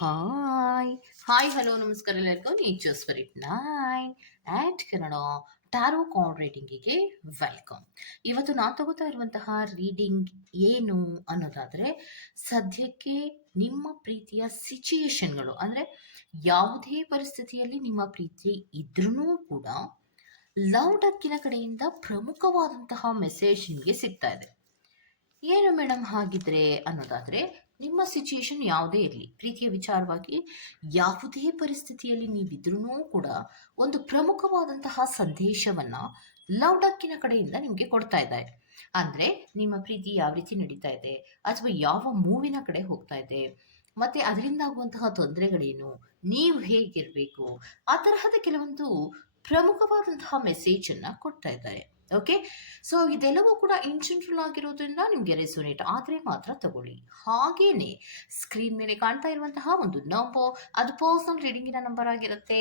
Hi hi hello ನಮಸ್ಕಾರ ಎಲ್ಲರಿಗೂ. Nature it nine and Kannada tarot card ರೀಡಿಂಗಿಗೆ welcome ಇವತ್ತು ನಾನು ತಗೋತಾ ಇರುವಂತಹ ರೀಡಿಂಗ್ ಏನು ಅನ್ನೋದಾದರೆ, ಸದ್ಯಕ್ಕೆ ನಿಮ್ಮ ಪ್ರೀತಿಯ ಸಿಚುಯೇಷನ್ಗಳು ಅಂದರೆ, ಯಾವುದೇ ಪರಿಸ್ಥಿತಿಯಲ್ಲಿ ನಿಮ್ಮ ಪ್ರೀತಿ ಇದ್ರೂ ಕೂಡ ಲವ್ ಡಕ್ಕಿನ ಕಡೆಯಿಂದ ಪ್ರಮುಖವಾದಂತಹ ಮೆಸೇಜ್ ನಿಮಗೆ ಸಿಗ್ತಾ ಇದೆ. ಏನು ಮೇಡಮ್ ಹಾಗಿದ್ರೆ ಅನ್ನೋದಾದರೆ ನಿಮ್ಮ ಸಿಚುಯೇಷನ್ ಯಾವುದೇ ಇರಲಿ, ಪ್ರೀತಿಯ ವಿಚಾರವಾಗಿ ಯಾವುದೇ ಪರಿಸ್ಥಿತಿಯಲ್ಲಿ ನೀವಿದ್ರೂ ಕೂಡ ಒಂದು ಪ್ರಮುಖವಾದಂತಹ ಸಂದೇಶವನ್ನು ಲವ್ ಡಕ್ಕಿನ ಕಡೆಯಿಂದ ನಿಮಗೆ ಕೊಡ್ತಾ ಇದ್ದಾರೆ. ಅಂದರೆ ನಿಮ್ಮ ಪ್ರೀತಿ ಯಾವ ರೀತಿ ನಡೀತಾ ಇದೆ, ಅಥವಾ ಯಾವ ಮೂವಿನ ಕಡೆ ಹೋಗ್ತಾ ಇದೆ, ಮತ್ತು ಅದರಿಂದ ಆಗುವಂತಹ ತೊಂದರೆಗಳೇನು, ನೀವು ಹೇಗಿರಬೇಕು, ಆ ತರಹದ ಕೆಲವೊಂದು ಪ್ರಮುಖವಾದಂತಹ ಮೆಸೇಜನ್ನು ಕೊಡ್ತಾ ಇದ್ದಾರೆ. ಓಕೆ ಸೊ ಇದೆಲ್ಲವೂ ಕೂಡ ಇನ್ಸೆಂಟ್ರಲ್ ಆಗಿರೋದ್ರಿಂದ ನಿಮಗೆ ರೆಸೊನೇಟ್ ಆದರೆ ಮಾತ್ರ ತಗೊಳ್ಳಿ. ಹಾಗೇನೆ ಸ್ಕ್ರೀನ್ ಮೇಲೆ ಕಾಣ್ತಾ ಇರುವಂತಹ ಒಂದು ನಂಬರ್ ಅದು ಪರ್ಸನಲ್ ರೀಡಿಂಗಿನ ನಂಬರ್ ಆಗಿರುತ್ತೆ.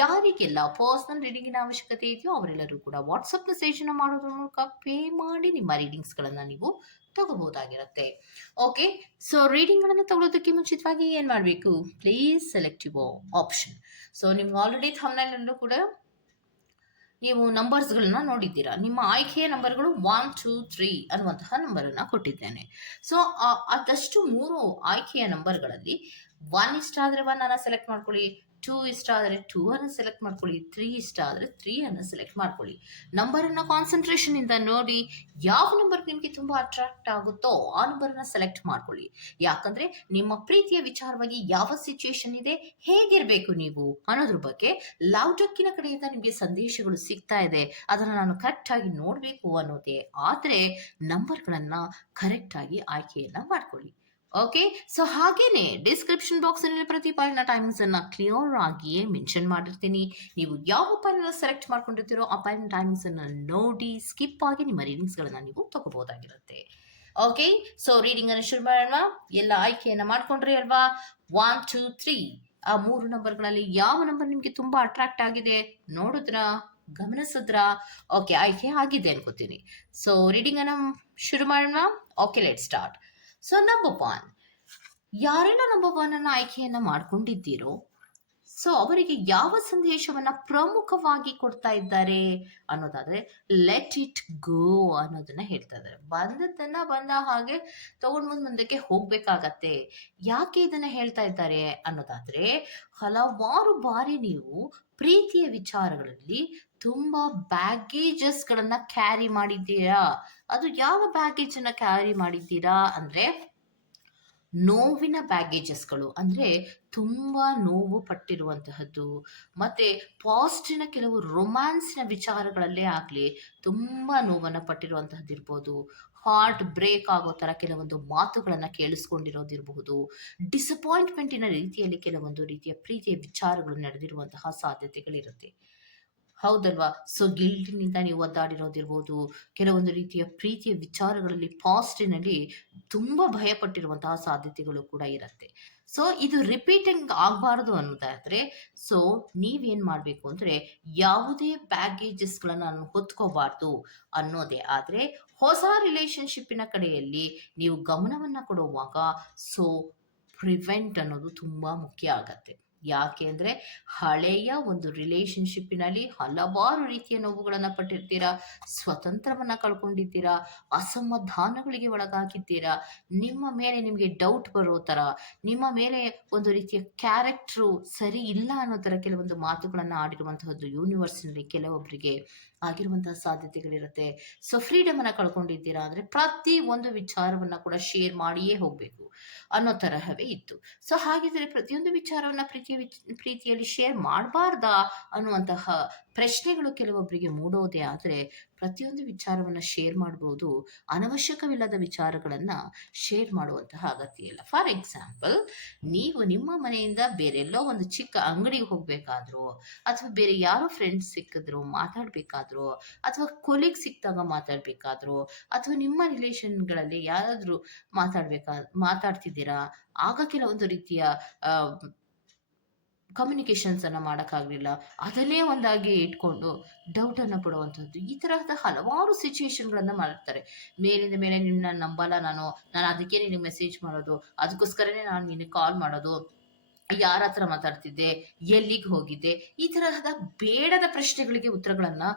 ಯಾರಿಗೆಲ್ಲ ಪರ್ಸನಲ್ ರೀಡಿಂಗಿನ ಅವಶ್ಯಕತೆ ಇದೆಯೋ ಅವರೆಲ್ಲರೂ ಕೂಡ ವಾಟ್ಸಪ್ ಮೆಸೇಜನ್ನು ಮಾಡೋದ್ರ ಮೂಲಕ ಪೇ ಮಾಡಿ ನಿಮ್ಮ ರೀಡಿಂಗ್ಸ್ಗಳನ್ನು ನೀವು ತಗೋಬಹುದಾಗಿರುತ್ತೆ. ಓಕೆ ಸೊ ರೀಡಿಂಗ್ಗಳನ್ನು ತಗೊಳ್ಳೋದಕ್ಕೆ ಮುಂಚಿತವಾಗಿ ಏನು ಮಾಡಬೇಕು? Please select your option so ನಿಮ್ಗೆ ಆಲ್ರೆಡಿ ಥಮ್ನಲ್ಲೂ ಕೂಡ ನೀವು ನಂಬರ್ಸ್ಗಳನ್ನ ನೋಡಿದ್ದೀರಾ. ನಿಮ್ಮ ಆಯ್ಕೆಯ ನಂಬರ್ಗಳು ಒನ್ ಟೂ ತ್ರೀ ಅನ್ನುವಂತಹ ನಂಬರನ್ನು ಕೊಟ್ಟಿದ್ದೇನೆ. ಸೊ ಅದಷ್ಟು ಮೂರು ಆಯ್ಕೆಯ ನಂಬರ್ಗಳಲ್ಲಿ ಒನ್ ಇಷ್ಟ ಆದರೆ ಒನ್ ಅನ್ನ ಸೆಲೆಕ್ಟ್ ಮಾಡ್ಕೊಳ್ಳಿ. ಟೂ ಇಷ್ಟ ಆದರೆ ಟೂ ಅನ್ನು ಸೆಲೆಕ್ಟ್ ಮಾಡ್ಕೊಳ್ಳಿ ತ್ರೀ ಇಷ್ಟ ಆದರೆ ತ್ರೀ ಅನ್ನು ಸೆಲೆಕ್ಟ್ ಮಾಡ್ಕೊಳ್ಳಿ. ನಂಬರನ್ನು ಕಾನ್ಸಂಟ್ರೇಷನಿಂದ ನೋಡಿ ಯಾವ ನಂಬರ್ ನಿಮಗೆ ತುಂಬಾ ಅಟ್ರಾಕ್ಟ್ ಆಗುತ್ತೋ ಆ ನಂಬರನ್ನು ಸೆಲೆಕ್ಟ್ ಮಾಡ್ಕೊಳ್ಳಿ. ಯಾಕಂದ್ರೆ ನಿಮ್ಮ ಪ್ರೀತಿಯ ವಿಚಾರವಾಗಿ ಯಾವ ಸಿಚುಯೇಷನ್ ಇದೆ, ಹೇಗಿರಬೇಕು ನೀವು ಅನ್ನೋದ್ರ ಬಗ್ಗೆ ಲವ್ ಡಕ್ಕಿನ ಕಡೆಯಿಂದ ನಿಮಗೆ ಸಂದೇಶಗಳು ಸಿಗ್ತಾ ಇದೆ. ಅದನ್ನು ನಾನು ಕರೆಕ್ಟಾಗಿ ನೋಡಬೇಕು ಅನ್ನೋದೇ. ಆದರೆ ನಂಬರ್ಗಳನ್ನು ಕರೆಕ್ಟಾಗಿ ಆಯ್ಕೆಯನ್ನು ಮಾಡ್ಕೊಳ್ಳಿ. ಓಕೆ ಸೊ ಹಾಗೇನೆ ಡಿಸ್ಕ್ರಿಪ್ಷನ್ ಬಾಕ್ಸ್ನಲ್ಲಿ ಪ್ರತಿ ಟೈಮಿಂಗ್ಸ್ ಅನ್ನ ಕ್ಲಿಯರ್ ಆಗಿಯೇ ಮೆನ್ಷನ್ ಮಾಡಿರ್ತೀನಿ. ನೀವು ಯಾವ ಪಾಯಿಂಟ್ ಸೆಲೆಕ್ಟ್ ಮಾಡ್ಕೊಂಡಿರ್ತೀರೋ ಆ ಪೈಲಿನ ಟೈಮಿಂಗ್ಸ್ ಅನ್ನ ನೋಡಿ ಸ್ಕಿಪ್ ಆಗಿ ನಿಮ್ಮ ರೀಡಿಂಗ್ಸ್ ಗಳನ್ನ ನೀವು ತಗೋಬಹುದಾಗಿರುತ್ತೆ. ಓಕೆ ಸೊ ರೀಡಿಂಗನ್ನು ಶುರು ಮಾಡೋಣ. ಎಲ್ಲ ಆಯ್ಕೆಯನ್ನ ಮಾಡ್ಕೊಂಡ್ರಿ ಅಲ್ವಾ? ಒನ್ ಟೂ ತ್ರೀ ಆ ಮೂರು ನಂಬರ್ಗಳಲ್ಲಿ ಯಾವ ನಂಬರ್ ನಿಮಗೆ ತುಂಬಾ ಅಟ್ರಾಕ್ಟ್ ಆಗಿದೆ? ನೋಡಿದ್ರ? ಗಮನಿಸಿದ್ರ? ಓಕೆ ಆಯ್ಕೆ ಆಗಿದೆ ಅನ್ಕೋತೀನಿ. ಸೊ ರೀಡಿಂಗನ್ನು ಶುರು ಮಾಡೋಣ. Okay let start so number one ಯಾರೆಲ್ಲ ನಂಬರ್ ಒನ್ ಅನ್ನ ಆಯ್ಕೆಯನ್ನ ಮಾಡ್ಕೊಂಡಿದ್ದೀರೋ ಸೊ ಅವರಿಗೆ ಯಾವ ಸಂದೇಶವನ್ನ ಪ್ರಮುಖವಾಗಿ ಕೊಡ್ತಾ ಇದ್ದಾರೆ ಅನ್ನೋದಾದ್ರೆ ಲೆಟ್ ಇಟ್ ಗೋ ಅನ್ನೋದನ್ನ ಹೇಳ್ತಾ ಇದ್ದಾರೆ. ಬಂದದ್ದನ್ನ ಬಂದ ಹಾಗೆ ತಗೊಂಡ್ ಮುಂದ್ ಮುಂದಕ್ಕೆ ಹೋಗ್ಬೇಕಾಗತ್ತೆ. ಯಾಕೆ ಇದನ್ನ ಹೇಳ್ತಾ ಇದ್ದಾರೆ ಅನ್ನೋದಾದ್ರೆ, ಹಲವಾರು ಬಾರಿ ನೀವು ಪ್ರೀತಿಯ ವಿಚಾರಗಳಲ್ಲಿ ತುಂಬಾ ಬ್ಯಾಗೇಜಸ್ ಗಳನ್ನ ಕ್ಯಾರಿ ಮಾಡಿದ್ದೀರಾ? ಅದು ಯಾವ ಬ್ಯಾಗೇಜ್ ಅನ್ನ ಕ್ಯಾರಿ ಮಾಡಿದ್ದೀರಾ ಅಂದ್ರೆ ನೋವಿನ ಬ್ಯಾಗೇಜಸ್ಗಳು ಅಂದರೆ ತುಂಬ ನೋವು ಪಟ್ಟಿರುವಂತಹದ್ದು. ಮತ್ತು ಪಾಸ್ಟಿನ ಕೆಲವು ರೊಮ್ಯಾನ್ಸ್ನ ವಿಚಾರಗಳಲ್ಲೇ ಆಗಲಿ ತುಂಬ ನೋವನ್ನು ಪಟ್ಟಿರುವಂತಹದ್ದು ಇರ್ಬೋದು. ಹಾರ್ಟ್ ಬ್ರೇಕ್ ಆಗೋ ಥರ ಕೆಲವೊಂದು ಮಾತುಗಳನ್ನು ಕೇಳಿಸ್ಕೊಂಡಿರೋದಿರಬಹುದು ಡಿಸಪಾಯಿಂಟ್ಮೆಂಟಿನ ರೀತಿಯಲ್ಲಿ ಕೆಲವೊಂದು ರೀತಿಯ ಪ್ರೀತಿಯ ವಿಚಾರಗಳು ನಡೆದಿರುವಂತಹ ಸಾಧ್ಯತೆಗಳಿರುತ್ತೆ. ಹೌದಲ್ವಾ? ಸೊ ಗಿಲ್ಟಿನಿಂದ ನೀವು ಒದ್ದಾಡಿರೋದಿರ್ಬೋದು. ಕೆಲವೊಂದು ರೀತಿಯ ಪ್ರೀತಿಯ ವಿಚಾರಗಳಲ್ಲಿ ಪಾಸ್ಟಿನಲ್ಲಿ ತುಂಬ ಭಯಪಟ್ಟಿರುವಂತಹ ಸಾಧ್ಯತೆಗಳು ಕೂಡ ಇರುತ್ತೆ. ಸೊ ಇದು ರಿಪೀಟಿಂಗ್ ಆಗಬಾರ್ದು ಅನ್ನೋದಾದ್ರೆ ಸೊ ನೀವೇನು ಮಾಡಬೇಕು ಅಂದರೆ, ಯಾವುದೇ ಪ್ಯಾಕೇಜಸ್ಗಳನ್ನು ನಾನು ಹೊತ್ಕೋಬಾರ್ದು ಅನ್ನೋದೇ. ಆದರೆ, ಹೊಸ ರಿಲೇಶನ್ಶಿಪ್ಪಿನ ಕಡೆಯಲ್ಲಿ ನೀವು ಗಮನವನ್ನು ಕೊಡುವಾಗ ಸೊ ಪ್ರಿವೆಂಟ್ ಅನ್ನೋದು ತುಂಬ ಮುಖ್ಯ ಆಗತ್ತೆ. ಯಾಕೆ ಅಂದರೆ ಹಳೆಯ ಒಂದು ರಿಲೇಶನ್ಶಿಪ್ಪಿನಲ್ಲಿ ಹಲವಾರು ರೀತಿಯ ನೋವುಗಳನ್ನು ಪಟ್ಟಿರ್ತೀರಾ, ಸ್ವತಂತ್ರವನ್ನು ಕಳ್ಕೊಂಡಿದ್ದೀರಾ, ಅಸಮಾಧಾನಗಳಿಗೆ ಒಳಗಾಗಿದ್ದೀರಾ, ನಿಮ್ಮ ಮೇಲೆ ನಿಮಗೆ ಡೌಟ್ ಬರೋ ಥರ ನಿಮ್ಮ ಮೇಲೆ ಒಂದು ರೀತಿಯ ಕ್ಯಾರೆಕ್ಟ್ರು ಸರಿ ಇಲ್ಲ ಅನ್ನೋ ಥರ ಕೆಲವೊಂದು ಮಾತುಗಳನ್ನು ಆಡಿರುವಂತಹದ್ದು ಯೂನಿವರ್ಸ್ನಲ್ಲಿ ಕೆಲವೊಬ್ಬರಿಗೆ ಆಗಿರುವಂತಹ ಸಾಧ್ಯತೆಗಳಿರುತ್ತೆ. ಸೊ ಫ್ರೀಡಮನ್ನು ಕಳ್ಕೊಂಡಿದ್ದೀರಾ ಅಂದ್ರೆ ಪ್ರತಿ ಒಂದು ವಿಚಾರವನ್ನ ಕೂಡ ಶೇರ್ ಮಾಡಿಯೇ ಹೋಗಬೇಕು ಅನ್ನೋ ತರಹವೇ ಇತ್ತು. ಸೊ ಹಾಗಿದ್ರೆ ಪ್ರತಿಯೊಂದು ವಿಚಾರವನ್ನ ಪ್ರೀತಿ ಪ್ರೀತಿಯಲ್ಲಿ ಶೇರ್ ಮಾಡಬಾರ್ದಾ ಅನ್ನುವಂತಹ ಪ್ರಶ್ನೆಗಳು ಕೆಲವೊಬ್ಬರಿಗೆ ಮೂಡೋದೇ ಆದರೆ ಪ್ರತಿಯೊಂದು ವಿಚಾರವನ್ನು ಶೇರ್ ಮಾಡಬಹುದು ಅನವಶ್ಯಕವಿಲ್ಲದ ವಿಚಾರಗಳನ್ನು ಶೇರ್ ಮಾಡುವಂತಹ ಅಗತ್ಯ ಇಲ್ಲ. ಫಾರ್ ಎಕ್ಸಾಂಪಲ್ ನೀವು ನಿಮ್ಮ ಮನೆಯಿಂದ ಬೇರೆಲ್ಲೋ ಒಂದು ಚಿಕ್ಕ ಅಂಗಡಿಗೆ ಹೋಗಬೇಕಾದ್ರೂ, ಅಥವಾ ಬೇರೆ ಯಾರೋ ಫ್ರೆಂಡ್ಸ್ ಸಿಕ್ಕಿದ್ರು, ಮಾತಾಡಬೇಕಾದ್ರೂ, ಅಥವಾ ಕೊಲಿಗ್ ಸಿಕ್ಕಿದಾಗ ಮಾತಾಡಬೇಕಾದ್ರೂ, ಅಥವಾ ನಿಮ್ಮ ರಿಲೇಷನ್ಗಳಲ್ಲಿ ಯಾರಾದರೂ ಮಾತಾಡ್ಬೇಕಾ, ಮಾತಾಡ್ತಿದ್ದೀರಾ, ಆಗ ಕೆಲವೊಂದು ರೀತಿಯ ಕಮ್ಯುನಿಕೇಷನ್ಸ್ ಅನ್ನು ಮಾಡೋಕ್ಕಾಗಲಿಲ್ಲ. ಅದನ್ನೇ ಒಂದಾಗಿ ಇಟ್ಕೊಂಡು ಡೌಟನ್ನು ಪಡುವಂಥದ್ದು ಈ ತರಹದ ಹಲವಾರು ಸಿಚುಯೇಷನ್ಗಳನ್ನು ಮಾಡ್ತಾರೆ. ಮೇಲಿಂದ ಮೇಲೆ ನಿಮ್ಮನ್ನ ನಂಬಲ್ಲ ನಾನು ನಾನು ಅದಕ್ಕೆ ನಿನಗೆ ಮೆಸೇಜ್ ಮಾಡೋದು ಅದಕ್ಕೋಸ್ಕರನೇ ನಾನು ನಿನಗೆ ಕಾಲ್ ಮಾಡೋದು, ಯಾರ ಹತ್ರ ಮಾತಾಡ್ತಿದ್ದೆ, ಎಲ್ಲಿಗೆ ಹೋಗಿದ್ದೆ, ಈ ತರಹದ ಬೇಡದ ಪ್ರಶ್ನೆಗಳಿಗೆ ಉತ್ತರಗಳನ್ನು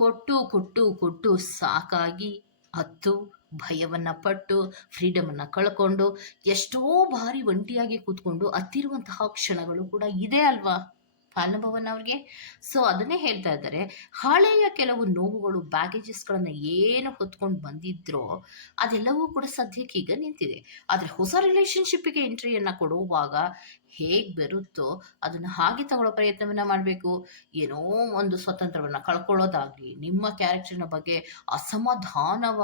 ಕೊಟ್ಟು ಕೊಟ್ಟು ಕೊಟ್ಟು ಸಾಕಾಗಿ ಹತ್ತು ಭಯವನ್ನ ಪಟ್ಟು ಫ್ರೀಡಮನ್ನು ಕಳ್ಕೊಂಡು, ಎಷ್ಟೋ ಬಾರಿ ಒಂಟಿಯಾಗಿ ಕೂತ್ಕೊಂಡು ಅತ್ತಿರುವಂತಹ ಕ್ಷಣಗಳು ಕೂಡ ಇದೆ ಅಲ್ವಾ ಫಾಲ್ನಭವನ್ ಅವ್ರಿಗೆ? ಸೊ ಅದನ್ನೇ ಹೇಳ್ತಾ ಇದ್ದಾರೆ. ಹಳೆಯ ಕೆಲವು ನೋವುಗಳು ಬ್ಯಾಗೇಜಸ್ಗಳನ್ನು ಏನು ಹೊತ್ಕೊಂಡು ಬಂದಿದ್ರೋ, ಅದೆಲ್ಲವೂ ಕೂಡ ಸದ್ಯಕ್ಕೆ ಈಗ ನಿಂತಿದೆ. ಆದರೆ ಹೊಸ ರಿಲೇಶನ್ಶಿಪ್ಪಿಗೆ ಎಂಟ್ರಿಯನ್ನು ಕೊಡುವಾಗ ಹೇಗೆ ಬರುತ್ತೋ ಅದನ್ನು ಹಾಗೆ ತಗೊಳ್ಳೋ ಪ್ರಯತ್ನವನ್ನ ಮಾಡಬೇಕು. ಏನೋ ಒಂದು ಸ್ವತಂತ್ರವನ್ನ ಕಳ್ಕೊಳ್ಳೋದಾಗ್ಲಿ, ನಿಮ್ಮ ಕ್ಯಾರೆಕ್ಟರ್ನ ಬಗ್ಗೆ ಅಸಮಾಧಾನವ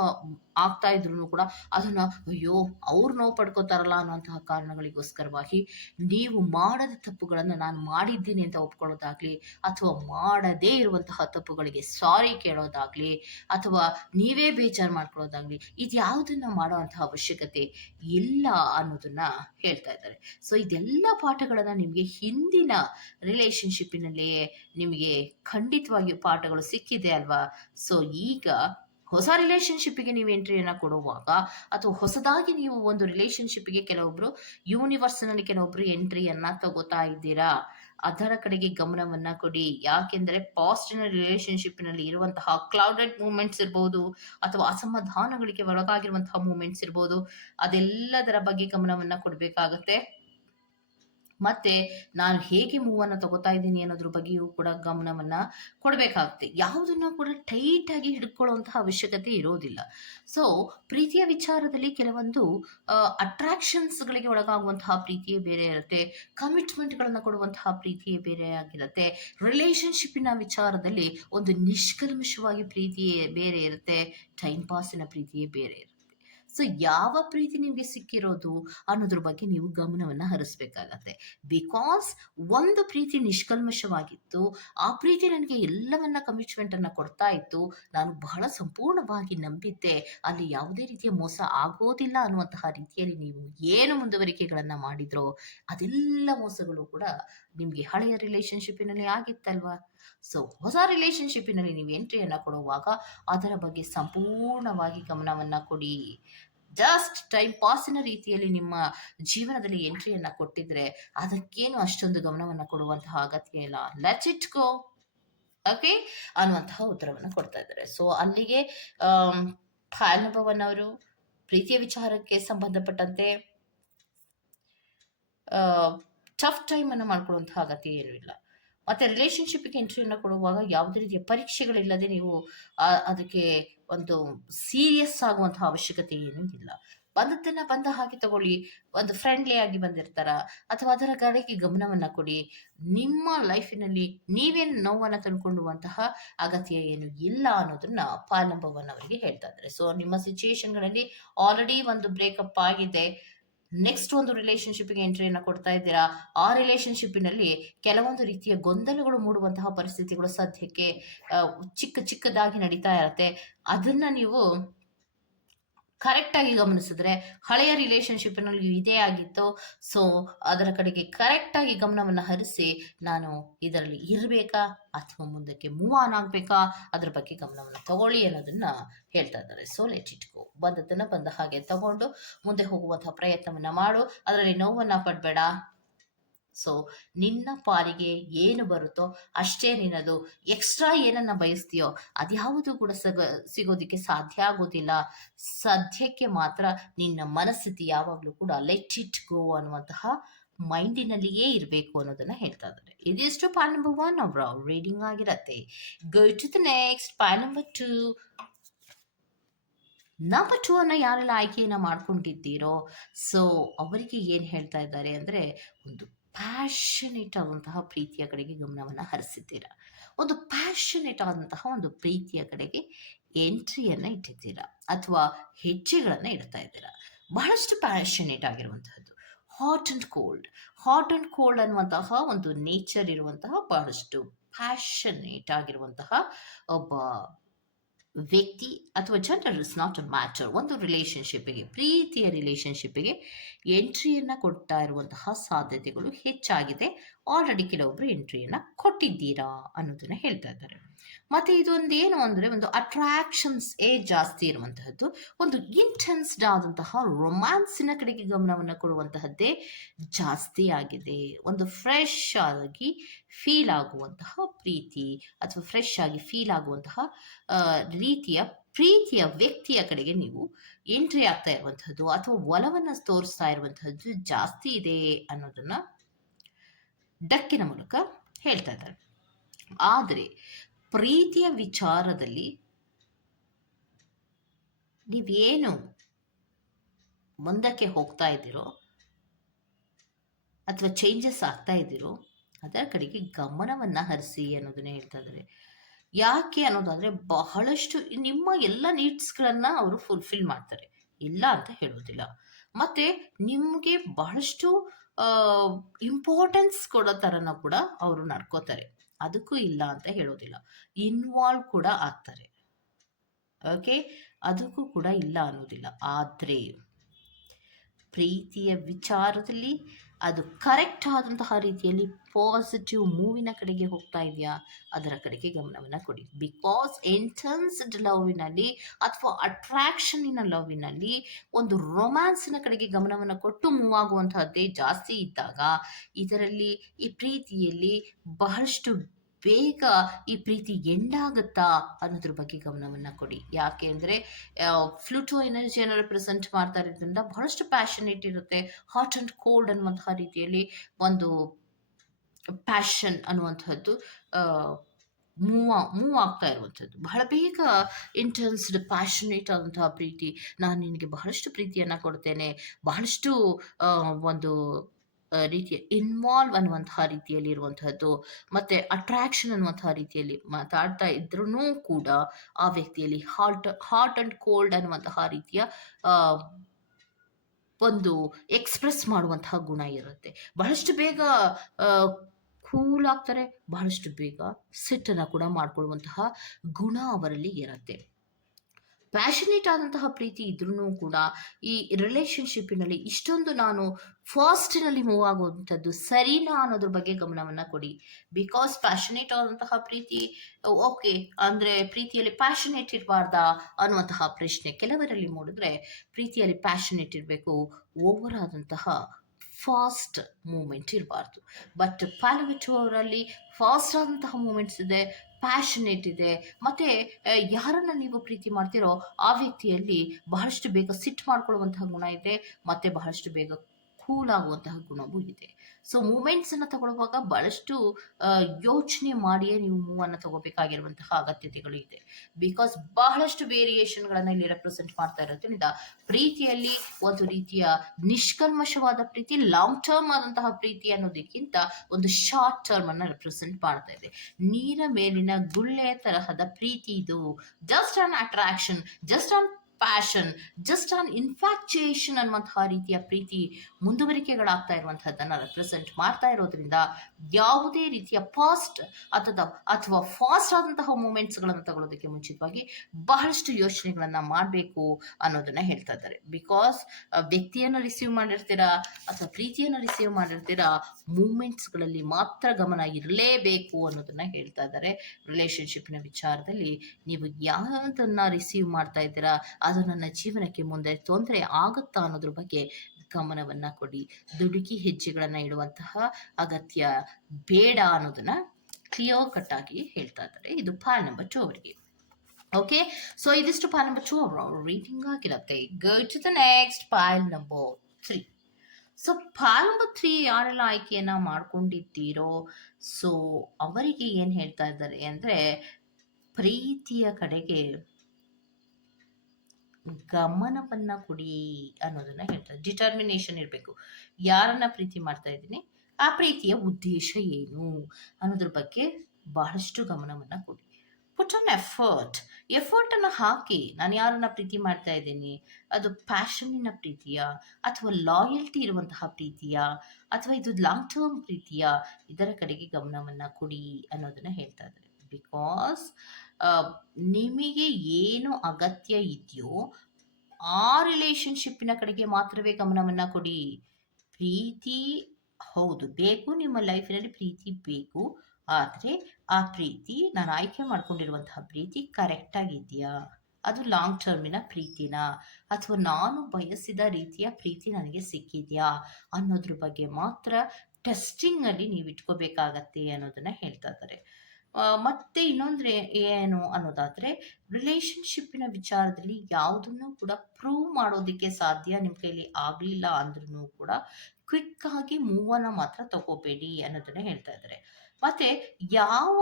ಆಗ್ತಾ ಇದ್ರು ಕೂಡ ಅದನ್ನ ಅಯ್ಯೋ ಅವ್ರು ನೋವು ಪಡ್ಕೋತಾರಲ್ಲ ಅನ್ನುವಂತಹ ಕಾರಣಗಳಿಗೋಸ್ಕರವಾಗಿ ನೀವು ಮಾಡದ ತಪ್ಪುಗಳನ್ನು ನಾನು ಮಾಡಿದ್ದೀನಿ ಅಂತ ಒಪ್ಕೊಳ್ಳೋದಾಗ್ಲಿ, ಅಥವಾ ಮಾಡದೇ ಇರುವಂತಹ ತಪ್ಪುಗಳಿಗೆ ಸಾರಿ ಕೇಳೋದಾಗ್ಲಿ, ಅಥವಾ ನೀವೇ ಬೇಜಾರು ಮಾಡ್ಕೊಳ್ಳೋದಾಗ್ಲಿ, ಇದು ಯಾವುದನ್ನ ಮಾಡುವಂತಹ ಅವಶ್ಯಕತೆ ಇಲ್ಲ ಅನ್ನೋದನ್ನ ಹೇಳ್ತಾ ಇದ್ದಾರೆ. ಸೊ ಇದೆಲ್ಲ ಪಾಠಗಳನ್ನು ನಿಮಗೆ ಹಿಂದಿನ ರಿಲೇಶನ್ಶಿಪ್ಪಿನಲ್ಲಿ ನಿಮಗೆ ಖಂಡಿತವಾಗಿಯೂ ಪಾಠಗಳು ಸಿಕ್ಕಿದೆ ಅಲ್ವಾ? ಸೊ ಈಗ ಹೊಸ ರಿಲೇಶನ್ಶಿಪ್ಪಿಗೆ ನೀವು ಎಂಟ್ರಿಯನ್ನು ಕೊಡುವಾಗ ಅಥವಾ ಹೊಸದಾಗಿ ನೀವು ಒಂದು ರಿಲೇಶನ್ಶಿಪ್ಪಿಗೆ ಕೆಲವೊಬ್ರು ಯೂನಿವರ್ಸ್ನಲ್ಲಿ ಕೆಲವೊಬ್ರು ಎಂಟ್ರಿಯನ್ನು ತಗೋತಾ ಇದ್ದೀರಾ? ಅದರ ಕಡೆಗೆ ಗಮನವನ್ನ ಕೊಡಿ. ಯಾಕೆಂದ್ರೆ ಪಾಸ್ಟಿನ ರಿಲೇಶನ್ಶಿಪ್ನಲ್ಲಿ ಇರುವಂತಹ ಕ್ಲೌಡೆಡ್ ಮೂಮೆಂಟ್ಸ್ ಇರ್ಬೋದು ಅಥವಾ ಅಸಮಾಧಾನಗಳಿಗೆ ಒಳಗಾಗಿರುವಂತಹ ಮೂಮೆಂಟ್ಸ್ ಇರ್ಬೋದು ಅದೆಲ್ಲದರ ಬಗ್ಗೆ ಗಮನವನ್ನ ಕೊಡಬೇಕಾಗತ್ತೆ. ಮತ್ತೆ ನಾನು ಹೇಗೆ ಮೂವನ್ನು ತಗೋತಾ ಇದ್ದೀನಿ ಅನ್ನೋದ್ರ ಬಗ್ಗೆಯೂ ಕೂಡ ಗಮನವನ್ನು ಕೊಡಬೇಕಾಗುತ್ತೆ. ಯಾವುದನ್ನು ಕೂಡ ಟೈಟ್ ಆಗಿ ಹಿಡ್ಕೊಳ್ಳುವಂತಹ ಅವಶ್ಯಕತೆ ಇರೋದಿಲ್ಲ. ಸೊ ಪ್ರೀತಿಯ ವಿಚಾರದಲ್ಲಿ ಕೆಲವೊಂದು ಅಟ್ರಾಕ್ಷನ್ಸ್ಗಳಿಗೆ ಒಳಗಾಗುವಂತಹ ಪ್ರೀತಿಯೇ ಬೇರೆ ಇರುತ್ತೆ. ಕಮಿಟ್ಮೆಂಟ್ಗಳನ್ನು ಕೊಡುವಂತಹ ಪ್ರೀತಿಯೇ ಬೇರೆ ಆಗಿರುತ್ತೆ. ರಿಲೇಷನ್ಶಿಪ್ಪಿನ ವಿಚಾರದಲ್ಲಿ ಒಂದು ನಿಷ್ಕಲ್ಮಶವಾಗಿ ಪ್ರೀತಿಯೇ ಬೇರೆ ಇರುತ್ತೆ. ಟೈಮ್ ಪಾಸಿನ ಪ್ರೀತಿಯೇ ಬೇರೆ ಇರುತ್ತೆ. ಸೊ ಯಾವ ಪ್ರೀತಿ ನಿಮಗೆ ಸಿಕ್ಕಿರೋದು ಅನ್ನೋದ್ರ ಬಗ್ಗೆ ನೀವು ಗಮನವನ್ನು ಹರಿಸ್ಬೇಕಾಗತ್ತೆ. ಬಿಕಾಸ್ ಒಂದು ಪ್ರೀತಿ ನಿಷ್ಕಲ್ಮಶವಾಗಿತ್ತು, ಆ ಪ್ರೀತಿ ನನಗೆ ಎಲ್ಲವನ್ನ ಕಮಿಟ್ಮೆಂಟ್ ಅನ್ನ ಕೊಡ್ತಾ ಇತ್ತು, ನಾನು ಬಹಳ ಸಂಪೂರ್ಣವಾಗಿ ನಂಬಿದ್ದೆ, ಅಲ್ಲಿ ಯಾವುದೇ ರೀತಿಯ ಮೋಸ ಆಗೋದಿಲ್ಲ ಅನ್ನುವಂತಹ ರೀತಿಯಲ್ಲಿ ನೀವು ಏನು ಮುಂದುವರಿಕೆಗಳನ್ನ ಮಾಡಿದ್ರೋ, ಅದೆಲ್ಲ ಮೋಸಗಳು ಕೂಡ ನಿಮಗೆ ಹಳೆಯ ರಿಲೇಶನ್ಶಿಪ್ಪಿನಲ್ಲಿ ಆಗಿತ್ತಲ್ವಾ? ಸೊ ಹೊಸ ರಿಲೇಷನ್ಶಿಪ್ಪಿನಲ್ಲಿ ನೀವು ಎಂಟ್ರಿಯನ್ನು ಕೊಡುವಾಗ ಅದರ ಬಗ್ಗೆ ಸಂಪೂರ್ಣವಾಗಿ ಗಮನವನ್ನು ಕೊಡಿ. ಜಸ್ಟ್ ಟೈಮ್ ಪಾಸಿನ ರೀತಿಯಲ್ಲಿ ನಿಮ್ಮ ಜೀವನದಲ್ಲಿ ಎಂಟ್ರಿಯನ್ನು ಕೊಟ್ಟಿದ್ರೆ ಅದಕ್ಕೇನು ಅಷ್ಟೊಂದು ಗಮನವನ್ನು ಕೊಡುವಂತಹ ಅಗತ್ಯ ಇಲ್ಲ. ಲೆಟ್ ಇಟ್ ಗೋ ಓಕೆ ಅನ್ನುವಂತಹ ಉತ್ತರವನ್ನು ಕೊಡ್ತಾ ಇದ್ದಾರೆ. ಸೊ ಅಲ್ಲಿಗೆ ಅನುಭವನವರು ಅವರು, ಪ್ರೀತಿಯ ವಿಚಾರಕ್ಕೆ ಸಂಬಂಧಪಟ್ಟಂತೆ ಟಫ್ ಟೈಮ್ ಅನ್ನು ಮಾಡ್ಕೊಳ್ಳುವಂತಹ ಅಗತ್ಯ ಏನೂ ಇಲ್ಲ. ಮತ್ತೆ ರಿಲೇಶನ್ಶಿಪ್ಗೆ ಎಂಟ್ರಿಯನ್ನು ಕೊಡುವಾಗ ಯಾವುದೇ ರೀತಿಯ ಪರೀಕ್ಷೆಗಳಿಲ್ಲದೆ ನೀವು ಅದಕ್ಕೆ ಒಂದು ಸೀರಿಯಸ್ ಆಗುವಂತಹ ಅವಶ್ಯಕತೆ ಏನೂ ಇಲ್ಲ. ಬಂದದ್ದನ್ನ ಬಂದ ಹಾಗೆ ತಗೊಳ್ಳಿ. ಒಂದು ಫ್ರೆಂಡ್ಲಿ ಆಗಿ ಬಂದಿರ್ತಾರ ಅಥವಾ ಅದರ ಕಡೆಗೆ ಗಮನವನ್ನ ಕೊಡಿ. ನಿಮ್ಮ ಲೈಫಿನಲ್ಲಿ ನೀವೇನು ನೋವನ್ನು ತಂದ್ಕೊಳ್ಳುವಂತಹ ಅಗತ್ಯ ಏನು ಇಲ್ಲ ಅನ್ನೋದನ್ನ ಪಾಲಂಬವನ್ ಅವರಿಗೆ ಹೇಳ್ತಾ ಇದ್ದಾರೆ. ಸೊ ನಿಮ್ಮ ಸಿಚುಯೇಷನ್ಗಳಲ್ಲಿ ಆಲ್ರೆಡಿ ಒಂದು ಬ್ರೇಕಪ್ ಆಗಿದೆ. ನೆಕ್ಸ್ಟ್ ಒಂದು ರಿಲೇಶನ್ಶಿಪ್ಗೆ ಎಂಟ್ರಿಯನ್ನು ಕೊಡ್ತಾ ಇದ್ದೀರಾ? ಆ ರಿಲೇಶನ್ಶಿಪ್ಪಿನಲ್ಲಿ ಕೆಲವೊಂದು ರೀತಿಯ ಗೊಂದಲಗಳು ಮೂಡುವಂತಹ ಪರಿಸ್ಥಿತಿಗಳು ಸದ್ಯಕ್ಕೆ ಚಿಕ್ಕ ಚಿಕ್ಕದಾಗಿ ನಡೀತಾ ಇರುತ್ತೆ. ಅದನ್ನು ನೀವು ಕರೆಕ್ಟಾಗಿ ಗಮನಿಸಿದ್ರೆ ಹಳೆಯ ರಿಲೇಶನ್ಶಿಪ್ನಲ್ಲಿ ಇದೇ ಆಗಿತ್ತು. ಸೊ ಅದರ ಕಡೆಗೆ ಕರೆಕ್ಟಾಗಿ ಗಮನವನ್ನು ಹರಿಸಿ ನಾನು ಇದರಲ್ಲಿ ಇರಬೇಕಾ ಅಥವಾ ಮುಂದಕ್ಕೆ ಮೂವ್ ಆನ್ ಆಗಬೇಕಾ? ಅದ್ರ ಬಗ್ಗೆ ಗಮನವನ್ನು ತಗೊಳ್ಳಿ ಅನ್ನೋದನ್ನ ಹೇಳ್ತಾ ಇದ್ದಾರೆ. ಸೊ ಲೆಟ್ ಇಟ್ಕೋ ಬಂದದ್ದನ್ನು ಬಂದ ಹಾಗೆ ತಗೊಂಡು ಮುಂದೆ ಹೋಗುವಂತಹ ಪ್ರಯತ್ನವನ್ನ ಮಾಡು. ಅದರಲ್ಲಿ ನೋವನ್ನ ಪಡಬೇಡ. ಸೊ ನಿನ್ನ ಪಾಲಿಗೆ ಏನು ಬರುತ್ತೋ ಅಷ್ಟೇ ನಿನ್ನದು. ಎಕ್ಸ್ಟ್ರಾ ಏನನ್ನ ಬಯಸ್ತೀಯೋ ಅದ್ಯಾವುದು ಕೂಡ ಸಗ, ಸಿಗೋದಿಕ್ಕೆ ಸಾಧ್ಯ ಆಗೋದಿಲ್ಲ. ಸದ್ಯಕ್ಕೆ ಮಾತ್ರ ನಿನ್ನ ಮನಸ್ಥಿತಿ ಯಾವಾಗಲೂ ಕೂಡ ಲೆಟ್ ಇಟ್ ಗೋ ಅನ್ನುವಂತಹ ಮೈಂಡಿನಲ್ಲಿಯೇ ಇರಬೇಕು ಅನ್ನೋದನ್ನ ಹೇಳ್ತಾ ಇದ್ದಾರೆ. ಇದಿಷ್ಟು ಪಾಯ್ ನಂಬರ್ ಒನ್ ಅವರ ರೀಡಿಂಗ್ ಆಗಿರತ್ತೆ. Go to the next pile number two number two ಅನ್ನ ಯಾರೆಲ್ಲ ಆಯ್ಕೆಯನ್ನ ಮಾಡ್ಕೊಂಡಿದ್ದೀರೋ ಸೊ ಅವರಿಗೆ ಏನು ಹೇಳ್ತಾ ಇದ್ದಾರೆ ಅಂದ್ರೆ ಒಂದು ಪ್ಯಾಷನೇಟ್ ಆದಂತಹ ಪ್ರೀತಿಯ ಕಡೆಗೆ ಗಮನವನ್ನು ಹರಿಸಿದ್ದೀರಾ? ಒಂದು ಪ್ಯಾಷನೇಟ್ ಆದಂತಹ ಒಂದು ಪ್ರೀತಿಯ ಕಡೆಗೆ ಎಂಟ್ರಿಯನ್ನು ಇಟ್ಟಿದ್ದೀರಾ? ಅಥವಾ ಹೆಜ್ಜೆಗಳನ್ನು ಇಡ್ತಾ ಇದ್ದೀರಾ? ಬಹಳಷ್ಟು passionate ಆಗಿರುವಂತಹದ್ದು. Hot and cold hot and cold ಅನ್ನುವಂತಹ ಒಂದು ನೇಚರ್ ಇರುವಂತಹ ಬಹಳಷ್ಟು ಪ್ಯಾಷನೇಟ್ ಆಗಿರುವಂತಹ ಒಬ್ಬ ವ್ಯಕ್ತಿ ಅಥವಾ gender is not a matter ಒಂದು ರಿಲೇಶನ್ಶಿಪ್ಪಿಗೆ ಪ್ರೀತಿಯ ರಿಲೇಶನ್ಶಿಪ್ಪಿಗೆ ಎಂಟ್ರಿಯನ್ನು ಕೊಡ್ತಾ ಇರುವಂತಹ ಸಾಧ್ಯತೆಗಳು ಹೆಚ್ಚಾಗಿದೆ. ಆಲ್ರೆಡಿ ಕೆಲವೊಬ್ರು ಎಂಟ್ರಿಯನ್ನು ಕೊಟ್ಟಿದ್ದೀರಾ ಅನ್ನೋದನ್ನ ಹೇಳ್ತಾ ಇದ್ದಾರೆ. ಮತ್ತೆ ಇದೊಂದು ಏನು ಅಂದರೆ ಒಂದು ಅಟ್ರಾಕ್ಷನ್ಸ್ ಏ ಜಾಸ್ತಿ ಇರುವಂತಹದ್ದು, ಒಂದು ಇಂಟೆನ್ಸ್ಡ್ ಆದಂತಹ ರೊಮ್ಯಾನ್ಸಿನ ಕಡೆಗೆ ಗಮನವನ್ನು ಕೊಡುವಂತಹದ್ದೇ ಜಾಸ್ತಿ ಆಗಿದೆ. ಒಂದು ಫ್ರೆಶ್ ಆಗಿ ಫೀಲ್ ಆಗುವಂತಹ ಪ್ರೀತಿ ಅಥವಾ ಫ್ರೆಶ್ ಆಗಿ ಫೀಲ್ ಆಗುವಂತಹ ರೀತಿಯ ಪ್ರೀತಿಯ ವ್ಯಕ್ತಿಯ ಕಡೆಗೆ ನೀವು ಎಂಟ್ರಿ ಆಗ್ತಾ ಇರುವಂತಹದ್ದು ಅಥವಾ ಒಲವನ್ನು ತೋರಿಸ್ತಾ ಇರುವಂತಹದ್ದು ಜಾಸ್ತಿ ಇದೆ ಅನ್ನೋದನ್ನ ಡಕ್ಕಿನ ಮೂಲಕ ಹೇಳ್ತಾ ಇದ್ದಾರೆ. ಆದರೆ ಪ್ರೀತಿಯ ವಿಚಾರದಲ್ಲಿ ನೀವೇನು ಮುಂದಕ್ಕೆ ಹೋಗ್ತಾ ಇದ್ದೀರೋ ಅಥವಾ ಚೇಂಜಸ್ ಆಗ್ತಾ ಇದ್ದೀರೋ ಅದರ ಕಡೆಗೆ ಗಮನವನ್ನು ಹರಿಸಿ ಅನ್ನೋದನ್ನ ಹೇಳ್ತಾ ಇದ್ದಾರೆ. ಯಾಕೆ ಅನ್ನೋದಾದರೆ ಬಹಳಷ್ಟು ನಿಮ್ಮ ಎಲ್ಲ ನೀಡ್ಸ್ಗಳನ್ನು ಅವರು ಫುಲ್ಫಿಲ್ ಮಾಡ್ತಾರೆ. ಇಲ್ಲ ಅಂತ ಹೇಳೋದಿಲ್ಲ. ಮತ್ತೆ ನಿಮಗೆ ಬಹಳಷ್ಟು ಇಂಪಾರ್ಟೆನ್ಸ್ ಕೊಡೋ ಥರನ ಕೂಡ ಅವರು ನಡ್ಕೋತಾರೆ. ಅದಕ್ಕೂ ಇಲ್ಲ ಅಂತ ಹೇಳೋದಿಲ್ಲ. ಇನ್ವಾಲ್ವ್ ಕೂಡ ಆಗ್ತಾರೆ. ಓಕೆ ಅದಕ್ಕೂ ಕೂಡ ಇಲ್ಲ ಅನ್ನೋದಿಲ್ಲ. ಆದರೆ, ಪ್ರೀತಿಯ ವಿಚಾರದಲ್ಲಿ ಅದು ಕರೆಕ್ಟ್ ಆದಂತಹ ರೀತಿಯಲ್ಲಿ ಪಾಸಿಟಿವ್ ಮೂವಿನ ಕಡೆಗೆ ಹೋಗ್ತಾ ಇದೆಯಾ? ಅದರ ಕಡೆಗೆ ಗಮನವನ್ನು ಕೊಡಿ. ಬಿಕಾಸ್ ಎಂಟನ್ಸ್ಡ್ ಲವ್ವಿನಲ್ಲಿ ಅಥವಾ ಅಟ್ರಾಕ್ಷನ್ನಿನ ಲವ್ವಿನಲ್ಲಿ ಒಂದು ರೊಮ್ಯಾನ್ಸಿನ ಕಡೆಗೆ ಗಮನವನ್ನು ಕೊಟ್ಟು ಮೂವ್ ಆಗುವಂತಹದ್ದೇ ಜಾಸ್ತಿ ಇದ್ದಾಗ, ಇದರಲ್ಲಿ ಈ ಪ್ರೀತಿಯಲ್ಲಿ ಬಹಳಷ್ಟು ಬೇಗ ಈ ಪ್ರೀತಿ ಎಂಡಾಗುತ್ತಾ ಅನ್ನೋದ್ರ ಬಗ್ಗೆ ಗಮನವನ್ನು ಕೊಡಿ. ಯಾಕೆ ಅಂದರೆ ಫ್ಲೂಟೋ ಎನರ್ಜಿಯನ್ನು ರೆಪ್ರೆಸೆಂಟ್ ಮಾಡ್ತಾ ಇರೋದ್ರಿಂದ ಬಹಳಷ್ಟು ಪ್ಯಾಷನೇಟ್ ಇರುತ್ತೆ. ಹಾಟ್ ಆ್ಯಂಡ್ ಕೋಲ್ಡ್ ಅನ್ನುವಂತಹ ರೀತಿಯಲ್ಲಿ ಒಂದು ಪ್ಯಾಷನ್ ಅನ್ನುವಂಥದ್ದು ಮೂವ್ ಮೂವ್ ಆಗ್ತಾ ಇರುವಂಥದ್ದು. ಬಹಳ ಬೇಗ ಇಂಟೆನ್ಸ್ಡ್ ಪ್ಯಾಷನೇಟ್ ಆದಂತಹ ಪ್ರೀತಿ ನಾನು ನಿನಗೆ ಬಹಳಷ್ಟು ಪ್ರೀತಿಯನ್ನು ಕೊಡ್ತೇನೆ. ಬಹಳಷ್ಟು ಒಂದು ರೀತಿಯ ಇನ್ವಾಲ್ವ್ ಅನ್ನುವಂತಹ ರೀತಿಯಲ್ಲಿ ಇರುವಂತಹದ್ದು ಮತ್ತೆ ಅಟ್ರಾಕ್ಷನ್ ಅನ್ನುವಂತಹ ರೀತಿಯಲ್ಲಿ ಮಾತಾಡ್ತಾ ಇದ್ರೂ ಕೂಡ ಆ ವ್ಯಕ್ತಿಯಲ್ಲಿ ಹಾಟ್ ಹಾಟ್ ಅಂಡ್ ಕೋಲ್ಡ್ ಅನ್ನುವಂತಹ ರೀತಿಯ ಒಂದು ಎಕ್ಸ್ಪ್ರೆಸ್ ಮಾಡುವಂತಹ ಗುಣ ಇರುತ್ತೆ. ಬಹಳಷ್ಟು ಬೇಗ ಕೂಲ್ ಆಗ್ತಾರೆ, ಬಹಳಷ್ಟು ಬೇಗ ಸಿಟ್ಟನ್ನು ಕೂಡ ಮಾಡ್ಕೊಳ್ಳುವಂತಹ ಗುಣ ಅವರಲ್ಲಿ ಇರುತ್ತೆ. ಪ್ಯಾಷನೇಟ್ ಆದಂತಹ ಪ್ರೀತಿ ಇದ್ರೂ ಕೂಡ ಈ ರಿಲೇಶನ್ಶಿಪ್ಪಿನಲ್ಲಿ ಇಷ್ಟೊಂದು ನಾನು ಫಾಸ್ಟಿನಲ್ಲಿ ಮೂವ್ ಆಗುವಂಥದ್ದು ಸರಿನಾ ಅನ್ನೋದ್ರ ಬಗ್ಗೆ ಗಮನವನ್ನು ಕೊಡಿ. ಬಿಕಾಸ್ ಪ್ಯಾಷನೇಟ್ ಆದಂತಹ ಪ್ರೀತಿ ಓಕೆ ಅಂದರೆ ಪ್ರೀತಿಯಲ್ಲಿ ಪ್ಯಾಷನೇಟ್ ಇರಬಾರ್ದಾ ಅನ್ನುವಂತಹ ಪ್ರಶ್ನೆ ಕೆಲವರಲ್ಲಿ ಮೂಡಿದ್ರೆ ಪ್ರೀತಿಯಲ್ಲಿ ಪ್ಯಾಷನೇಟ್ ಇರಬೇಕು ಓವರ್ ಆದಂತಹ ಫಾಸ್ಟ್ ಮೂಮೆಂಟ್ ಇರಬಾರ್ದು. ಬಟ್ ಪಾಲವಿಟ್ಟು ಅವರಲ್ಲಿ ಫಾಸ್ಟ್ ಆದಂತಹ ಮೂಮೆಂಟ್ಸ್ ಇದೆ ಪ್ಯಾಷನೇಟ್ ಇದೆ. ಮತ್ತೆ ಯಾರನ್ನ ನೀವು ಪ್ರೀತಿ ಮಾಡ್ತೀರೋ ಆ ವ್ಯಕ್ತಿಯಲ್ಲಿ ಬಹಳಷ್ಟು ಬೇಗ ಸಿಟ್ ಮಾಡ್ಕೊಳ್ಳುವಂತಹ ಗುಣ ಇದೆ. ಮತ್ತೆ ಬಹಳಷ್ಟು ಬೇಗ ಕೂಲ್ ಆಗುವಂತಹ ಗುಣವೂ ಇದೆ ಸೊ ಮೂಮೆಂಟ್ಸನ್ನು ತಗೊಳ್ಳುವಾಗ ಬಹಳಷ್ಟು ಯೋಚನೆ ಮಾಡಿಯೇ ನೀವು ಅನ್ನ ತಗೋಬೇಕಾಗಿರುವಂತಹ ಅಗತ್ಯತೆಗಳು ಇದೆ. ಬಿಕಾಸ್ ಬಹಳಷ್ಟು ವೇರಿಯೇಷನ್ ಗಳನ್ನ ಇಲ್ಲಿ ರೆಪ್ರೆಸೆಂಟ್ ಮಾಡ್ತಾ ಇರೋದ್ರಿಂದ ಪ್ರೀತಿಯಲ್ಲಿ ಒಂದು ರೀತಿಯ ನಿಷ್ಕಲ್ಮಶವಾದ ಪ್ರೀತಿ ಲಾಂಗ್ ಟರ್ಮ್ ಆದಂತಹ ಪ್ರೀತಿ ಅನ್ನೋದಕ್ಕಿಂತ ಒಂದು ಶಾರ್ಟ್ ಟರ್ಮ್ ಅನ್ನ ರೆಪ್ರೆಸೆಂಟ್ ಮಾಡ್ತಾ ಇದೆ. ನೀರ ಮೇಲಿನ ಗುಳ್ಳೆಯ ತರಹದ ಪ್ರೀತಿ ಇದು. Just an attraction just an passion just an infatuation ಅನ್ನುವಂತಹ ರೀತಿಯ ಪ್ರೀತಿ ಮುಂದುವರಿಕೆಗಳಾಗ್ತಾ ಇರುವಂತಹದ್ದನ್ನ ರೆಪ್ರೆಸೆಂಟ್ ಮಾಡ್ತಾ ಇರೋದ್ರಿಂದ ಯಾವುದೇ ರೀತಿಯ ಫಾಸ್ಟ್ ಅಥವಾ ಅಥವಾ ಫಾಸ್ಟ್ ಆದಂತಹ ಮೂಮೆಂಟ್ಸ್ಗಳನ್ನು ತಗೊಳ್ಳೋದಕ್ಕೆ ಮುಂಚಿತವಾಗಿ ಬಹಳಷ್ಟು ಯೋಚನೆಗಳನ್ನ ಮಾಡಬೇಕು ಅನ್ನೋದನ್ನ ಹೇಳ್ತಾ ಇದ್ದಾರೆ. ಬಿಕಾಸ್ ವ್ಯಕ್ತಿಯನ್ನು ರಿಸೀವ್ ಮಾಡಿರ್ತೀರಾ ಅಥವಾ ಪ್ರೀತಿಯನ್ನು ರಿಸೀವ್ ಮಾಡಿರ್ತೀರಾ ಮೂಮೆಂಟ್ಸ್ಗಳಲ್ಲಿ ಮಾತ್ರ ಗಮನ ಇರಲೇಬೇಕು ಅನ್ನೋದನ್ನ ಹೇಳ್ತಾ ಇದ್ದಾರೆ. ರಿಲೇಶನ್ಶಿಪ್ನ ವಿಚಾರದಲ್ಲಿ ನೀವು ಯಾವುದನ್ನ ರಿಸೀವ್ ಮಾಡ್ತಾ ಇದ್ದೀರಾ ಅದು ನನ್ನ ಜೀವನಕ್ಕೆ ಮುಂದೆ ತೊಂದರೆ ಆಗುತ್ತಾ ಅನ್ನೋದ್ರ ಬಗ್ಗೆ ಗಮನವನ್ನ ಕೊಡಿ. ದುಡುಕಿ ಹೆಜ್ಜೆಗಳನ್ನ ಇಡುವಂತಹ ಅಗತ್ಯ ಬೇಡ ಅನ್ನೋದನ್ನ ಕ್ಲಿಯರ್ ಕಟ್ ಆಗಿ ಹೇಳ್ತಾ ಇದ್ದಾರೆ. ಇದು ಪಾಲ್ ನಂಬರ್ ಟು ಅವರಿಗೆ. ಓಕೆ ಸೊ ಇದಿಷ್ಟು ಪಾಲ್ ನಂಬರ್ ಟು ಅವರ ರೀಡಿಂಗ್ ಆಗಿರುತ್ತೆ. Go to the next pile number three so pile number three ಯಾರೆಲ್ಲ ಆಯ್ಕೆಯನ್ನ ಮಾಡ್ಕೊಂಡಿದ್ದೀರೋ ಸೊ ಅವರಿಗೆ ಏನು ಹೇಳ್ತಾ ಇದ್ದಾರೆ ಅಂದರೆ, ಪ್ರೀತಿಯ ಕಡೆಗೆ ಗಮನವನ್ನ ಕೊಡಿ ಅನ್ನೋದನ್ನ ಹೇಳ್ತಾರೆ. ಡಿಟರ್ಮಿನೇಷನ್ ಇರಬೇಕು. ಯಾರನ್ನ ಪ್ರೀತಿ ಮಾಡ್ತಾ ಇದ್ದೀನಿ, ಆ ಪ್ರೀತಿಯ ಉದ್ದೇಶ ಏನು ಅನ್ನೋದ್ರ ಬಗ್ಗೆ ಬಹಳಷ್ಟು ಗಮನವನ್ನ ಕೊಡಿ. ಪುಟ್ ಆನ್ ಎಫರ್ಟ್ ಅನ್ನು ಹಾಕಿ, ನಾನು ಯಾರನ್ನ ಪ್ರೀತಿ ಮಾಡ್ತಾ ಇದ್ದೀನಿ, ಅದು ಪ್ಯಾಷನ್ನಿನ ಪ್ರೀತಿಯ, ಅಥವಾ ಲಾಯಲ್ಟಿ ಇರುವಂತಹ ಪ್ರೀತಿಯ, ಅಥವಾ ಇದು ಲಾಂಗ್ ಟರ್ಮ್ ಪ್ರೀತಿಯ, ಇದರ ಕಡೆಗೆ ಗಮನವನ್ನ ಕೊಡಿ ಅನ್ನೋದನ್ನ ಹೇಳ್ತಾ ಇದ್ದಾರೆ. ಬಿಕಾಸ್ ನಿಮಗೆ ಏನು ಅಗತ್ಯ ಇದೆಯೋ ಆ ರಿಲೇಶನ್ಶಿಪ್ಪಿನ ಕಡೆಗೆ ಮಾತ್ರವೇ ಗಮನವನ್ನು ಕೊಡಿ. ಪ್ರೀತಿ ಹೌದು, ಬೇಕು ನಿಮ್ಮ ಲೈಫಿನಲ್ಲಿ ಪ್ರೀತಿ ಬೇಕು. ಆದರೆ ಆ ಪ್ರೀತಿ ನಾನು ಆಯ್ಕೆ ಮಾಡ್ಕೊಂಡಿರುವಂತಹ ಪ್ರೀತಿ ಕರೆಕ್ಟಾಗಿದೆಯಾ ಅದು ಲಾಂಗ್ ಟರ್ಮಿನ ಪ್ರೀತಿನ? ಅಥವಾ ನಾನು ಬಯಸಿದ ರೀತಿಯ ಪ್ರೀತಿ ನನಗೆ ಸಿಕ್ಕಿದೆಯಾ? ಅನ್ನೋದ್ರ ಬಗ್ಗೆ ಮಾತ್ರ ಟೆಸ್ಟಿಂಗಲ್ಲಿ ನೀವು ಇಟ್ಕೋಬೇಕಾಗತ್ತೆ ಅನ್ನೋದನ್ನ ಹೇಳ್ತಾ ಇದ್ದಾರೆ. ಮತ್ತೆ ಇನ್ನೊಂದು ಏನು ಅನ್ನೋದಾದ್ರೆ ರಿಲೇಶನ್ಶಿಪ್ಪಿನ ವಿಚಾರದಲ್ಲಿ ಯಾವುದನ್ನು ಕೂಡ ಪ್ರೂವ್ ಮಾಡೋದಕ್ಕೆ ಸಾಧ್ಯ ನಿಮ್ಮ ಕೈಲಿ ಆಗಲಿಲ್ಲ ಅಂದ್ರೂ ಕೂಡ ಕ್ವಿಕ್ ಆಗಿ ಮೂವನ್ನ ಮಾತ್ರ ತಗೋಬೇಡಿ ಅನ್ನೋದನ್ನ ಹೇಳ್ತಾ ಇದ್ದಾರೆ ಮತ್ತೆ ಯಾವ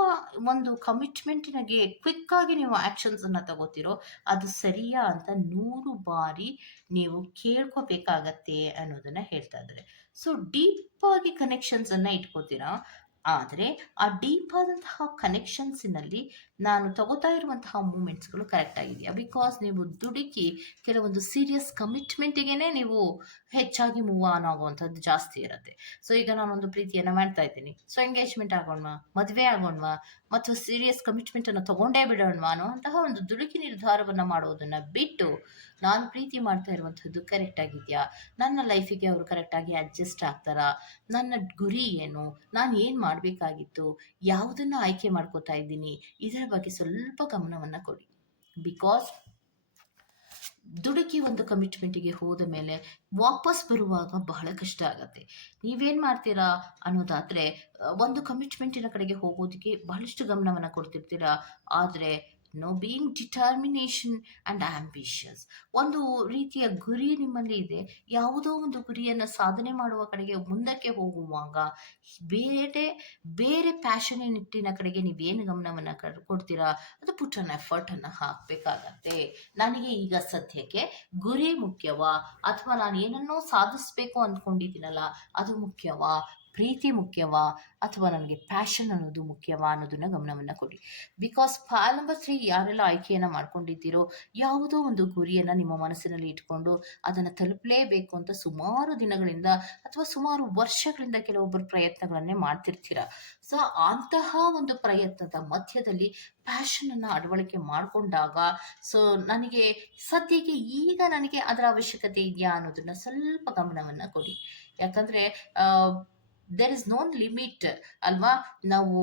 ಒಂದು ಕಮಿಟ್ಮೆಂಟಿನಾಗೆ ಕ್ವಿಕ್ ಆಗಿ ನೀವು ಆಕ್ಷನ್ಸ್ ಅನ್ನ ತಗೋತಿರೋ ಅದು ಸರಿಯಾ ಅಂತ ನೂರು ಬಾರಿ ನೀವು ಕೇಳ್ಕೋಬೇಕಾಗತ್ತೆ ಅನ್ನೋದನ್ನ ಹೇಳ್ತಾ ಇದ್ದಾರೆ ಸೊ ಡೀಪ್ ಆಗಿ ಕನೆಕ್ಷನ್ಸ್ ಅನ್ನ ಇಟ್ಕೋತೀರಾ ಆದರೆ ಆ ಡೀಪ್ ಆದಂತಹ ಕನೆಕ್ಷನ್ಸಿನಲ್ಲಿ ನಾನು ತಗೋತಾ ಇರುವಂತಹ ಮೂಮೆಂಟ್ಸ್ಗಳು ಕರೆಕ್ಟ್ ಆಗಿದೆಯಾ? ಬಿಕಾಸ್ ನೀವು ದುಡುಕಿ ಕೆಲವೊಂದು ಸೀರಿಯಸ್ ಕಮಿಟ್ಮೆಂಟಿಗೆ ನೀವು ಹೆಚ್ಚಾಗಿ ಮೂವ್ ಆನ್ ಆಗುವಂಥದ್ದು ಜಾಸ್ತಿ ಇರುತ್ತೆ. ಸೊ, ಈಗ ನಾನೊಂದು ಪ್ರೀತಿಯನ್ನು ಮಾಡ್ತಾ ಇದ್ದೀನಿ. ಸೊ, ಎಂಗೇಜ್ಮೆಂಟ್ ಆಗೋಣ ಮದುವೆ ಆಗೋಣವಾ? ಮತ್ತು ಸೀರಿಯಸ್ ಕಮಿಟ್ಮೆಂಟನ್ನು ತಗೊಂಡೇ ಬಿಡೋಣವಾನು ಅಂತಹ ಒಂದು ದುಡುಕಿ ನಿರ್ಧಾರವನ್ನು ಮಾಡೋದನ್ನು ಬಿಟ್ಟು ನಾನು ಪ್ರೀತಿ ಮಾಡ್ತಾ ಇರುವಂಥದ್ದು ಕರೆಕ್ಟ್ ಆಗಿದೆಯಾ? ನನ್ನ ಲೈಫಿಗೆ ಅವರು ಕರೆಕ್ಟಾಗಿ ಅಡ್ಜಸ್ಟ್ ಆಗ್ತಾರಾ? ನನ್ನ ಗುರಿ ಏನು? ನಾನು ಏನು ಮಾಡಬೇಕಾಗಿತ್ತು? ಯಾವುದನ್ನು ಆಯ್ಕೆ ಮಾಡ್ಕೋತಾ ಇದ್ದೀನಿ? ಇದರ ಬಗ್ಗೆ ಸ್ವಲ್ಪ ಗಮನವನ್ನು ಕೊಡಿ. ಬಿಕಾಸ್ ದುಡುಕಿ ಒಂದು ಕಮಿಟ್ಮೆಂಟಿಗೆ ಹೋದ ಮೇಲೆ ವಾಪಸ್ ಬರುವಾಗ ಬಹಳ ಕಷ್ಟ ಆಗತ್ತೆ. ನೀವೇನು ಮಾಡ್ತೀರಾ ಅನ್ನೋದಾದರೆ ಒಂದು ಕಮಿಟ್ಮೆಂಟಿನ ಕಡೆಗೆ ಹೋಗೋದಕ್ಕೆ ಬಹಳಷ್ಟು ಗಮನವನ್ನು ಕೊಡ್ತಿರ್ತೀರಾ? ಆದರೆ no being determination and ambitious ಒಂದು ರೀತಿಯ ಗುರಿ ನಿಮ್ಮಲ್ಲಿ ಇದೆ. ಯಾವುದೋ ಒಂದು ಗುರಿಯನ್ನು ಸಾಧನೆ ಮಾಡುವ ಕಡೆಗೆ ಮುಂದಕ್ಕೆ ಹೋಗುವಾಗ ಬೇರೆ ಬೇರೆ ಪ್ಯಾಷನ್ ನಿಟ್ಟಿನ ಕಡೆಗೆ ನೀವೇನು ಗಮನವನ್ನು ಕೊಡ್ತೀರಾ? ಅದು ಪುಟ್ ಅನ್ ಎಫರ್ಟನ್ನು ಹಾಕಬೇಕಾಗತ್ತೆ. ನನಗೆ ಈಗ ಸದ್ಯಕ್ಕೆ ಗುರಿ ಮುಖ್ಯವಾ? ಅಥವಾ ನಾನು ಏನನ್ನೋ ಸಾಧಿಸ್ಬೇಕು ಅಂದ್ಕೊಂಡಿದ್ದೀನಲ್ಲ, ಅದು ಮುಖ್ಯವಾ? ಪ್ರೀತಿ ಮುಖ್ಯವಾ ಅಥವಾ ನನಗೆ ಪ್ಯಾಷನ್ ಅನ್ನೋದು ಮುಖ್ಯವಾ ಅನ್ನೋದನ್ನ ಗಮನವನ್ನು ಕೊಡಿ. ಬಿಕಾಸ್ ಫಾಲ್ ನಂಬರ್ ತ್ರೀ ಯಾರೆಲ್ಲ ಆಯ್ಕೆಯನ್ನು ಮಾಡ್ಕೊಂಡಿದ್ದೀರೋ ಯಾವುದೋ ಒಂದು ಗುರಿಯನ್ನು ನಿಮ್ಮ ಮನಸ್ಸಿನಲ್ಲಿ ಇಟ್ಕೊಂಡು ಅದನ್ನು ತಲುಪಲೇಬೇಕು ಅಂತ ಸುಮಾರು ದಿನಗಳಿಂದ ಅಥವಾ ಸುಮಾರು ವರ್ಷಗಳಿಂದ ಕೆಲವೊಬ್ಬರು ಪ್ರಯತ್ನಗಳನ್ನೇ ಮಾಡ್ತಿರ್ತೀರ. ಸೊ ಅಂತಹ ಒಂದು ಪ್ರಯತ್ನದ ಮಧ್ಯದಲ್ಲಿ ಪ್ಯಾಷನನ್ನು ಅಳವಡಿಕೆ ಮಾಡಿಕೊಂಡಾಗ ಸೊ ನನಗೆ ಸದ್ಯಕ್ಕೆ ಈಗ ನನಗೆ ಅದರ ಅವಶ್ಯಕತೆ ಇದೆಯಾ ಅನ್ನೋದನ್ನ ಸ್ವಲ್ಪ ಗಮನವನ್ನು ಕೊಡಿ. ಯಾಕಂದರೆ ದೆರ್ ಇಸ್ ನೋನ್ ಲಿಮಿಟ್ ಅಲ್ವಾ? ನಾವು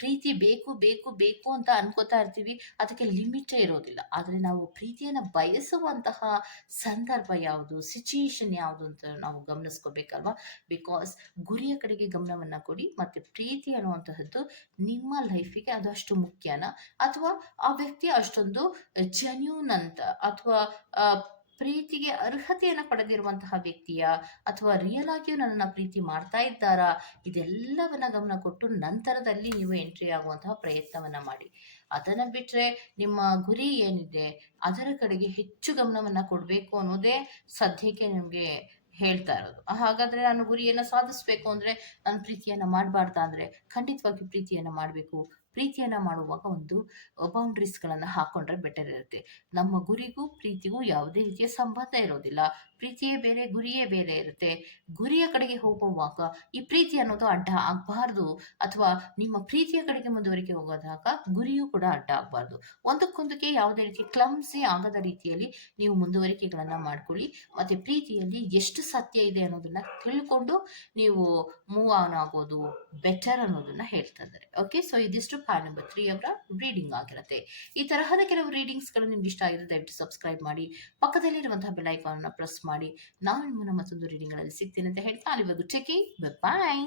ಪ್ರೀತಿ ಬೇಕು ಬೇಕು ಬೇಕು ಅಂತ ಅನ್ಕೋತಾ ಇರ್ತೀವಿ. ಅದಕ್ಕೆ ಲಿಮಿಟೇ ಇರೋದಿಲ್ಲ. ಆದರೆ ನಾವು ಪ್ರೀತಿಯನ್ನು ಬಯಸುವಂತಹ ಸಂದರ್ಭ ಯಾವುದು ಸಿಚುಯೇಷನ್ ಯಾವುದು ಅಂತ ನಾವು ಗಮನಿಸ್ಕೋಬೇಕಲ್ವಾ? ಬಿಕಾಸ್ ಗುರಿಯ ಕಡೆಗೆ ಗಮನವನ್ನು ಕೊಡಿ, ಮತ್ತು ಪ್ರೀತಿ ಅನ್ನುವಂತಹದ್ದು ನಿಮ್ಮ ಲೈಫಿಗೆ ಅದು ಅಷ್ಟು ಮುಖ್ಯನಾ? ಅಥವಾ ಆ ವ್ಯಕ್ತಿ ಅಷ್ಟೊಂದು ಜೆನ್ಯೂನ್ ಅಂತ, ಅಥವಾ ಪ್ರೀತಿಗೆ ಅರ್ಹತೆಯನ್ನು ಪಡೆದಿರುವಂತಹ ವ್ಯಕ್ತಿಯ ಅಥವಾ ರಿಯಲ್ ಆಗಿಯೂ ನನ್ನನ್ನು ಪ್ರೀತಿ ಮಾಡ್ತಾ ಇದ್ದಾರಾ? ಇದೆಲ್ಲವನ್ನ ಗಮನ ಕೊಟ್ಟು ನಂತರದಲ್ಲಿ ನೀವು ಎಂಟ್ರಿ ಆಗುವಂತಹ ಪ್ರಯತ್ನವನ್ನ ಮಾಡಿ. ಅದನ್ನು ಬಿಟ್ಟರೆ ನಿಮ್ಮ ಗುರಿ ಏನಿದೆ, ಅದರ ಕಡೆಗೆ ಹೆಚ್ಚು ಗಮನವನ್ನು ಕೊಡಬೇಕು ಅನ್ನೋದೇ ಸದ್ಯಕ್ಕೆ ನಿಮಗೆ ಹೇಳ್ತಾ ಇರೋದು. ಹಾಗಾದರೆ ನಾನು ಗುರಿಯನ್ನು ಸಾಧಿಸ್ಬೇಕು ಅಂದರೆ ನಾನು ಪ್ರೀತಿಯನ್ನು ಮಾಡಬಾರ್ದಾ ಅಂದರೆ ಖಂಡಿತವಾಗಿ ಪ್ರೀತಿಯನ್ನು ಮಾಡಬೇಕು. ಪ್ರೀತಿಯನ್ನು ಮಾಡುವಾಗ ಒಂದು ಬೌಂಡ್ರೀಸ್ಗಳನ್ನು ಹಾಕ್ಕೊಂಡ್ರೆ ಬೆಟರ್ ಇರುತ್ತೆ. ನಮ್ಮ ಗುರಿಗೂ ಪ್ರೀತಿಗೂ ಯಾವುದೇ ರೀತಿಯ ಸಂಬಂಧ ಇರೋದಿಲ್ಲ. ಪ್ರೀತಿಯೇ ಬೇರೆ, ಗುರಿಯೇ ಬೇರೆ ಇರುತ್ತೆ. ಗುರಿಯ ಕಡೆಗೆ ಹೋಗುವಾಗ ಈ ಪ್ರೀತಿ ಅನ್ನೋದು ಅಡ್ಡ ಆಗಬಾರ್ದು. ಅಥವಾ ನಿಮ್ಮ ಪ್ರೀತಿಯ ಕಡೆಗೆ ಮುಂದುವರಿಕೆ ಹೋಗೋದಾಗ ಗುರಿಯೂ ಕೂಡ ಅಡ್ಡ ಆಗಬಾರ್ದು. ಒಂದಕ್ಕೊಂದಕ್ಕೆ ಯಾವುದೇ ರೀತಿ ಕ್ಲಮ್ಸಿ ಆಗದ ರೀತಿಯಲ್ಲಿ ನೀವು ಮುಂದುವರಿಕೆಗಳನ್ನು ಮಾಡ್ಕೊಳ್ಳಿ. ಮತ್ತು ಪ್ರೀತಿಯಲ್ಲಿ ಎಷ್ಟು ಸತ್ಯ ಇದೆ ಅನ್ನೋದನ್ನ ತಿಳ್ಕೊಂಡು ನೀವು ಮೂವ್ ಆನ್ ಆಗೋದು ಬೆಟರ್ ಅನ್ನೋದನ್ನ ಹೇಳ್ತಾ ಇದ್ದಾರೆ. ಓಕೆ ಸೊ ಇದಿಷ್ಟು ಪಾರ್ಟ್ ನಂಬರ್ ತ್ರೀ ಅವರ ರೀಡಿಂಗ್ ಆಗಿರುತ್ತೆ. ಈ ತರಹದ ಕೆಲವು ರೀಡಿಂಗ್ಸ್ಗಳು ನಿಮ್ಗೆ ಇಷ್ಟ ಆಗಿದ್ರೆ ದಯವಿಟ್ಟು ಸಬ್ಸ್ಕ್ರೈಬ್ ಮಾಡಿ. ಪಕ್ಕದಲ್ಲಿರುವಂತಹ ಬೆಲ್ ಐಕಾನ್ ಪ್ರೆಸ್ ಮಾಡಿ ನಾನು ನಮ್ಮ ಮತ್ತೊಂದು ರೀಡಿಂಗ್ಗಳಲ್ಲಿ ಸಿಗ್ತೀನಿ ಅಂತ ಹೇಳ್ತಾ ಅಲ್ಲಿವರೆಗೂ ಟೇಕ್ ಬಾಯ್